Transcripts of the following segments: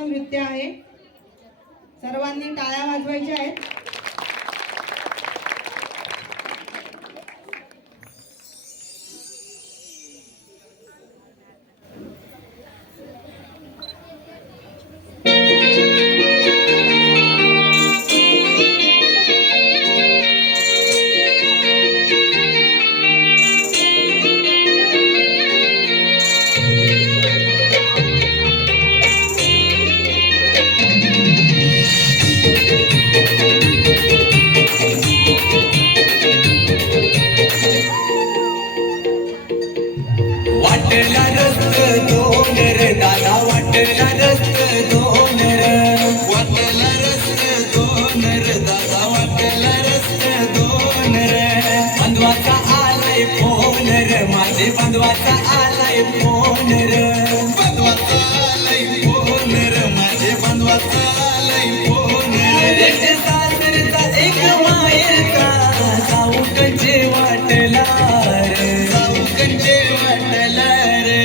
नृत्य आहे। सर्वांनी टाळ्या वाजवायच्या आहेत। वाटला रस्त दोन रे दादा, वाटला रस्त दोन रे, वाटला रस्त दोन रे दादा, वाटला रस्त दोन रे। बंधवाचा आलाय फोन रे, माझे बंधवाचा आलाय फोन रे, बंधवाचा आलाय फोन रे, माझे बंधवाचा आलाय फोन रे। एक सासरचा एक मायरचा, जाऊ कंचे वाटला रे, जाऊ कंचे वाटला रे।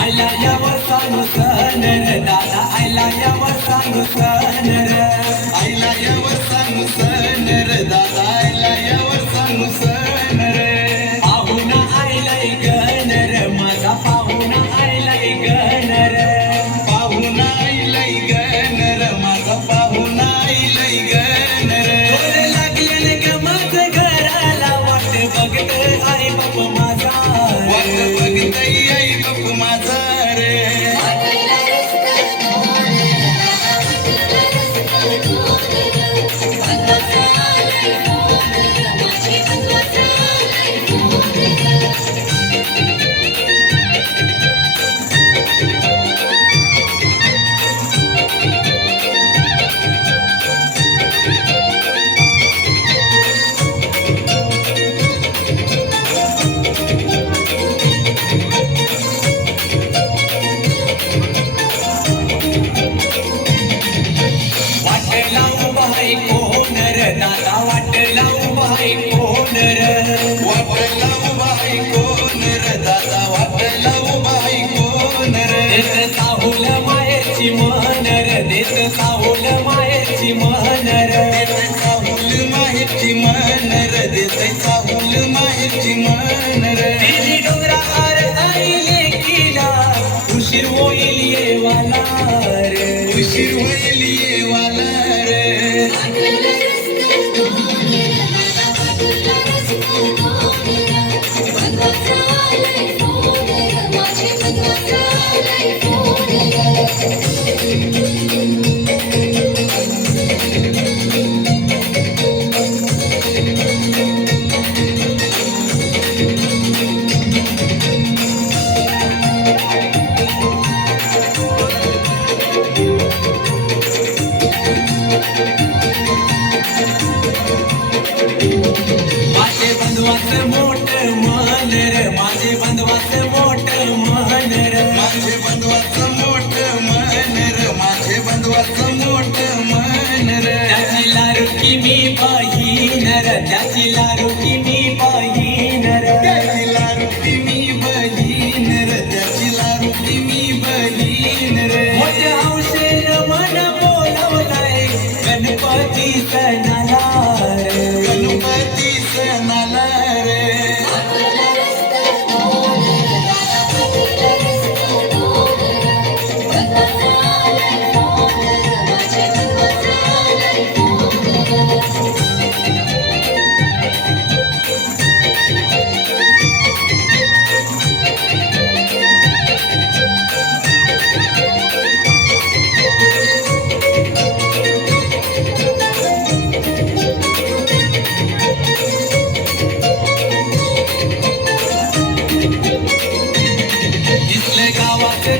आयला यावर सांगू सन रे दादा, आयला यावर सांगू सन रे, आयला यावर सांगू सन रे दादा, आयला यावर सांगू सन रे। पाहुणा आयलाय गण रे, माझा पाहुणा आयलाय गण रे, पाहुणा आयलाय गण रे, माझा पाहुणा आयलाय गण रे। डोळे लागले ग माझं घराला, वाट बघत आई बाप माझा, वाट बघत आई बाप माझा रे।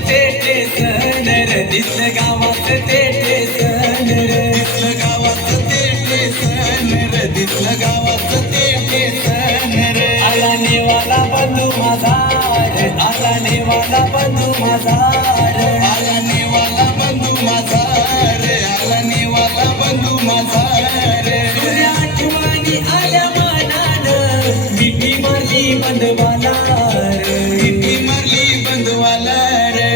तेटे सनर दिसलं गावात तेटे सनर दिसलं गावात तेटे सनर दिसलं गावात तेटे सनर आला नेवाला बंधू माझा रे आला नेवाला बंधू माझा रे आला नेवाला बंधू माझा रे आला नेवाला बंधू माझा रे तुझ्या आठवणी आल्या मनानं मिठी मारली बंधवाला रे मिठी मारली बंधवाला रे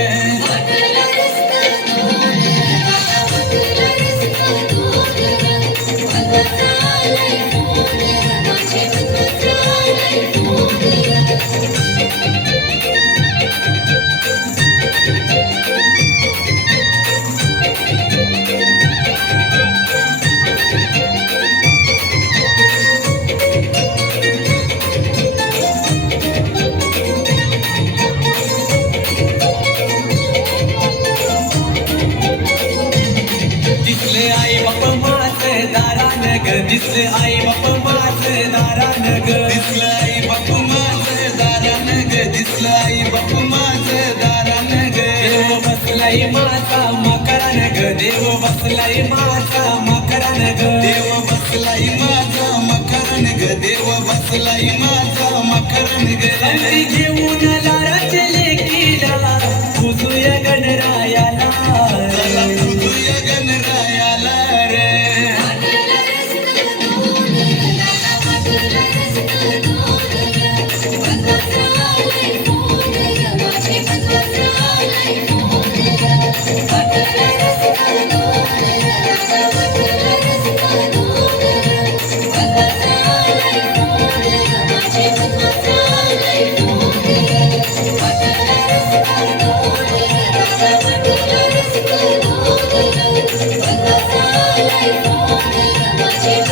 दिसले आई बाप माझे दारान ग दिसले आई बाप माझे दारान ग दिसले आई बाप माझे दारान ग दिसले आई बाप माझे दारान ग देव बसलाई माझा मकरान ग देव बसलाई माझा मकरान ग देव बसलाई माझा मकरान ग देव बसलाई माझा मकरान ग संधी घेऊन लाराचे लेकीला पूजूया गणरायाला चला पूजूया गणरायाला रे Bye.